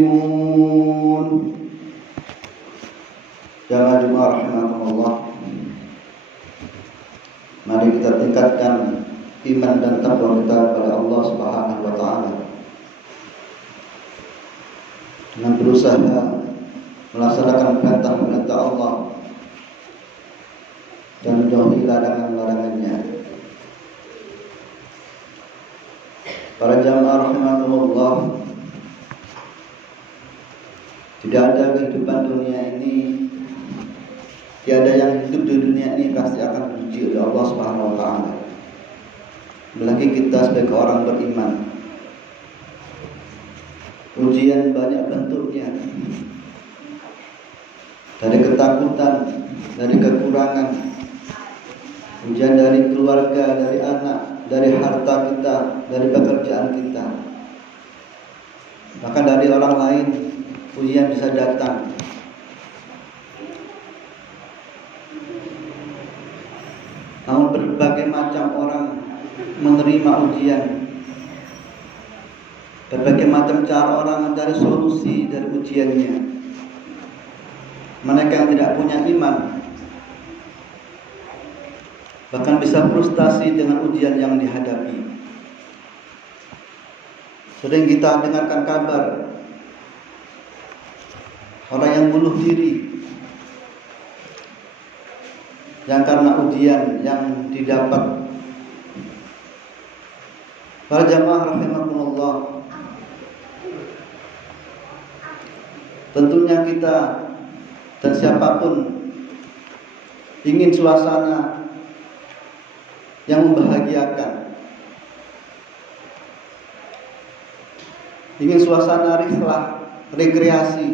muslimun. Jamaah Jumat rahimakumullah. Mari kita tingkatkan iman dan takwa kita kepada Allah Subhanahu wa taala dengan berusaha melaksanakan perintah-perintah Allah dan menjauhi larangan-larangannya. Para jamaah rahimakumullah, tidak ada kehidupan dunia ini, tiada yang hidup di dunia ini pasti akan diuji oleh Allah Subhanahu wa taala. Apalagi kita sebagai orang beriman. Ujian banyak bentuknya. Dari ketakutan, dari kekurangan, ujian dari keluarga, dari anak, dari harta kita, dari pekerjaan kita. Bahkan dari orang lain ujian bisa datang. Namun berbagai macam orang menerima ujian. Berbagai macam cara orang mencari solusi dari ujiannya. Mereka yang tidak punya iman bahkan bisa frustasi dengan ujian yang dihadapi. Sering kita dengarkan kabar orang yang bunuh diri yang karena ujian yang didapat. Para jamaah rahimakumullah, tentunya kita dan siapapun ingin suasana yang membahagiakan, ingin suasana rekreasi,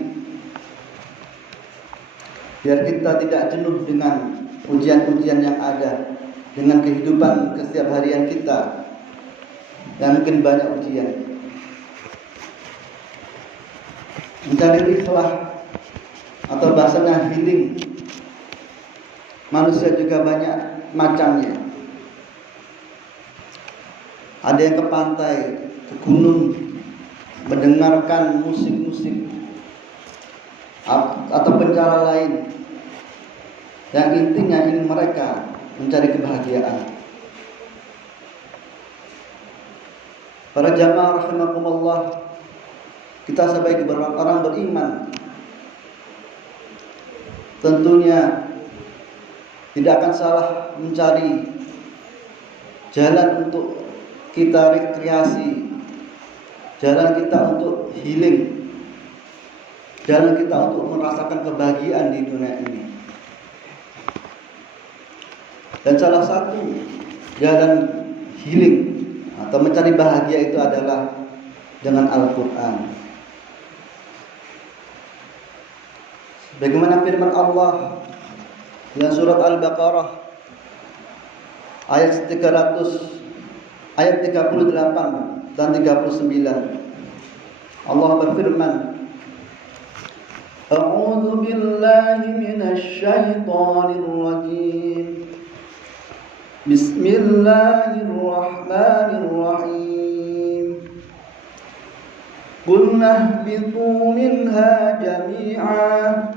biar kita tidak jenuh dengan ujian-ujian yang ada, dengan kehidupan keseharian kita yang mungkin banyak ujian. Mencari ikhlas atau bahasanya healing, manusia juga banyak macamnya. Ada yang ke pantai, ke gunung, mendengarkan musik-musik atau cara lain yang intinya ingin mereka mencari kebahagiaan. Para jamaah rahimakumullah, kita sebagai orang beriman tentunya tidak akan salah mencari jalan untuk kita rekreasi, jalan kita untuk healing, jalan kita untuk merasakan kebahagiaan di dunia ini. Dan salah satu jalan healing atau mencari bahagia itu adalah dengan Al-Quran. Bagaimana firman Allah dalam surat Al-Baqarah ayat 38 dan 39. Allah berfirman, A'udzu billahi minasy syaithanir rajim. Bismillahirrahmanirrahim. Qulna ihbitu minha jami'an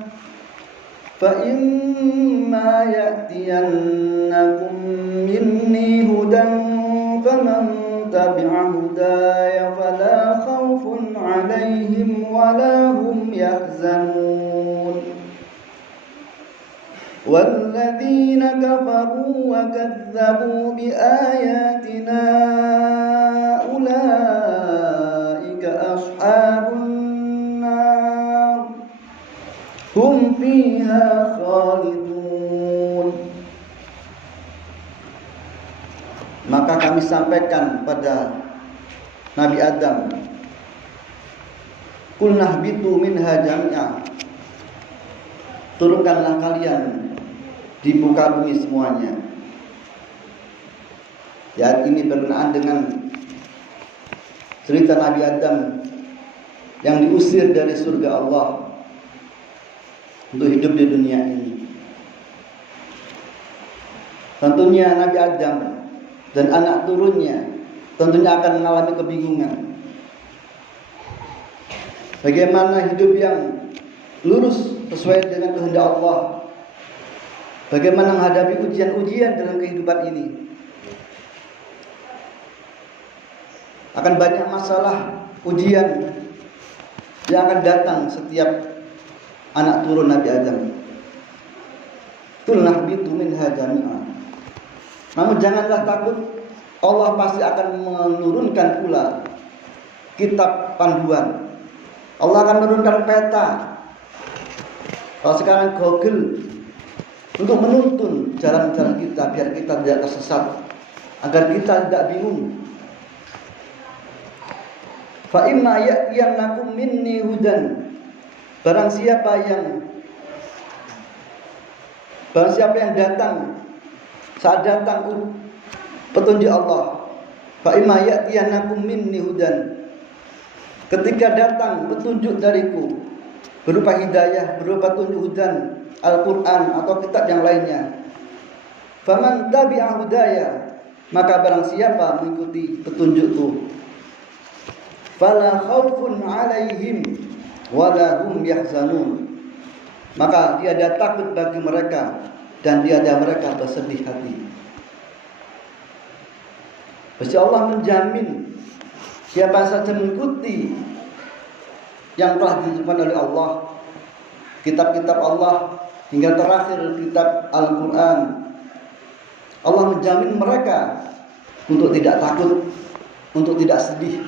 fa imma ya'tiyannakum minni hudan faman tabi'a hudaya fala khawfun 'alaihim wala hum yahzanun. والذين كفروا وكذبوا بآياتنا أولئك أصحاب النار هم فيها خالدون. Maka kami sampaikan pada Nabi Adam, Qulna ihbitu minha jami'a, turunkanlah kalian di muka bumi semuanya. Ya, ini berkenaan dengan cerita Nabi Adam yang diusir dari surga Allah untuk hidup di dunia ini. Tentunya Nabi Adam dan anak turunnya tentunya akan mengalami kebingungan. Bagaimana hidup yang lurus sesuai dengan kehendak Allah. Bagaimana menghadapi ujian-ujian dalam kehidupan ini. Akan banyak masalah, ujian yang akan datang setiap anak turun Nabi Adam. Tulnahbitu minha jami'a. Namun janganlah takut, Allah pasti akan menurunkan pula kitab panduan. Allah akan menurunkan peta. Kalau sekarang Google untuk menuntun jalan-jalan kita biar kita tidak tersesat, agar kita tidak bingung. Fa imma ya'tiyannakum minni hudan. Barang siapa yang datang saat datang petunjuk Allah. Fa imma ya'tiyannakum minni hudan. Ketika datang petunjuk dariku berupa hidayah, berupa petunjuk hudan, Al-Quran atau kitab yang lainnya. Faman tabi'a hudaya, maka barang siapa mengikuti petunjukku, fala khaufun 'alaihim wala hum yahzanun, maka tiada takut bagi mereka dan tiada mereka bersedih hati. Pasti Allah menjamin siapa saja mengikuti yang telah ditentukan oleh Allah, kitab-kitab Allah hingga terakhir kitab Al-Quran, Allah menjamin mereka untuk tidak takut, untuk tidak sedih.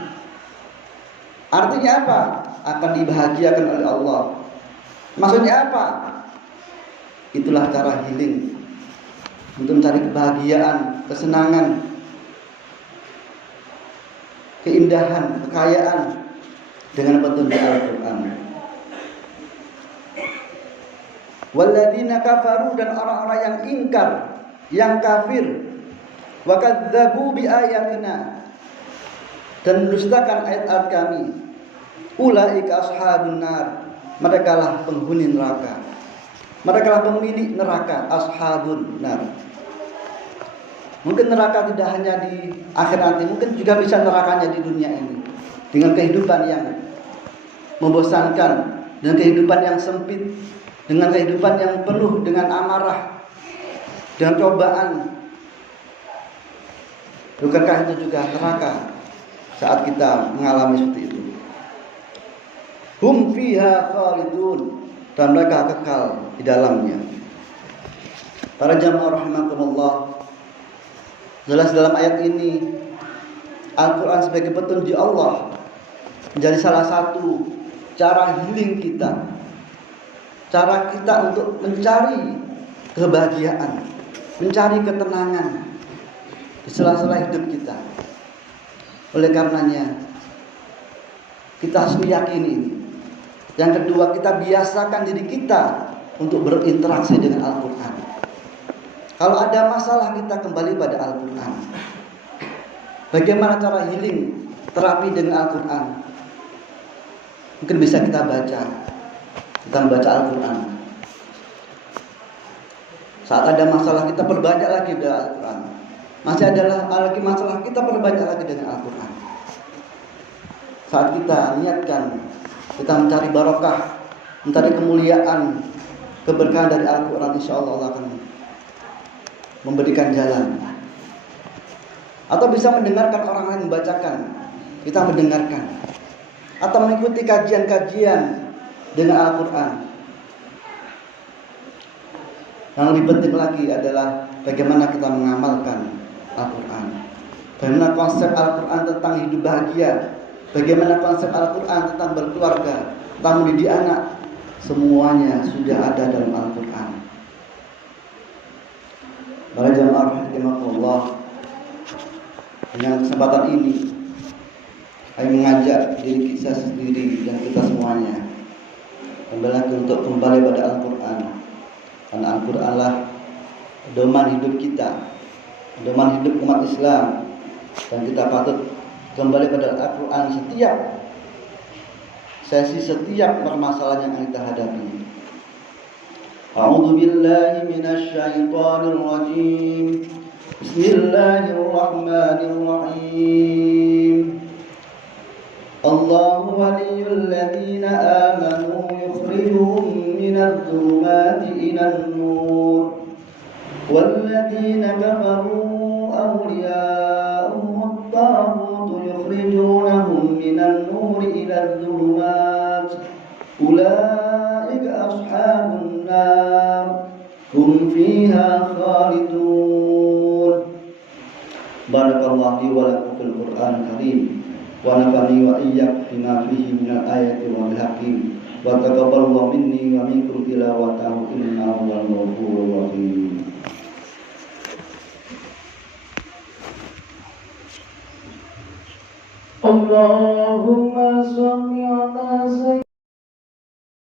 Artinya apa? Akan dibahagiakan oleh Allah. Maksudnya apa? Itulah cara healing, untuk mencari kebahagiaan, kesenangan, keindahan, kekayaan dengan petunjuk Al-Quran. Walladzina kafaru, dan orang-orang yang ingkar, yang kafir, wa kadzdzabu bi ayatina, dan mendustakan ayat-ayat kami, ulaika ashabun nar, merekalah penghuni neraka, merekalah pemilik neraka, ashabun nar. Mungkin neraka tidak hanya di akhir nanti, mungkin juga bisa nerakanya di dunia ini, dengan kehidupan yang membosankan, dengan kehidupan yang sempit, dengan kehidupan yang penuh dengan amarah, dengan cobaan. Bukankah itu juga neraka saat kita mengalami seperti itu? Hum fiha khalidun, dan mereka kekal di dalamnya. Para jamaah rahimakumullah, jelas dalam ayat ini Al-Quran sebagai petunjuk Allah menjadi salah satu cara healing kita, cara kita untuk mencari kebahagiaan, mencari ketenangan di sela-sela hidup kita. Oleh karenanya kita harus meyakini ini. Yang kedua, kita biasakan diri kita untuk berinteraksi dengan Al-Quran. Kalau ada masalah, kita kembali pada Al-Quran. Bagaimana cara healing, terapi dengan Al-Quran? Mungkin bisa kita baca, kita membaca Al-Quran. Saat ada masalah, kita perbanyak lagi dengan Al-Quran. Masih ada lagi masalah, kita perbanyak lagi dengan Al-Quran. Saat kita niatkan, kita mencari barokah, mencari kemuliaan, keberkahan dari Al-Quran, insya Allah akan memberikan jalan. Atau bisa mendengarkan orang lain membacakan, kita mendengarkan, atau mengikuti kajian-kajian dengan Al-Quran. Yang lebih penting lagi adalah bagaimana kita mengamalkan Al-Quran. Bagaimana konsep Al-Quran tentang hidup bahagia, bagaimana konsep Al-Quran tentang berkeluarga, tentang mendidik anak, semuanya sudah ada dalam Al-Quran. Para jamaah rahimakumullah, dengan kesempatan ini saya mengajak diri kita sendiri dan kita semuanya untuk kembali pada Al-Quran. Karena Al-Quranlah pedoman hidup kita, pedoman hidup umat Islam, dan kita patut kembali pada Al-Quran setiap sesi, setiap permasalahan yang kita hadapi. A'udzu billahi minasy syaithanir rajim. Bismillahirrahmanirrahim. الله ولي الذين آمنوا يخرجهم من الظلمات إلى النور والذين كفروا أولياؤهم الطاغوت يخرجونهم من النور إلى الظلمات أولئك أصحاب النار هم فيها خالدون. Barakallahu li wa lakum fil Qur'an karim wa nafa'ani wa iyyakum bima fihi minal ayati wal hakim wa taqabbalallahu minni wa minkum tilawatahu innahu huwal ghafurur rahim. Allah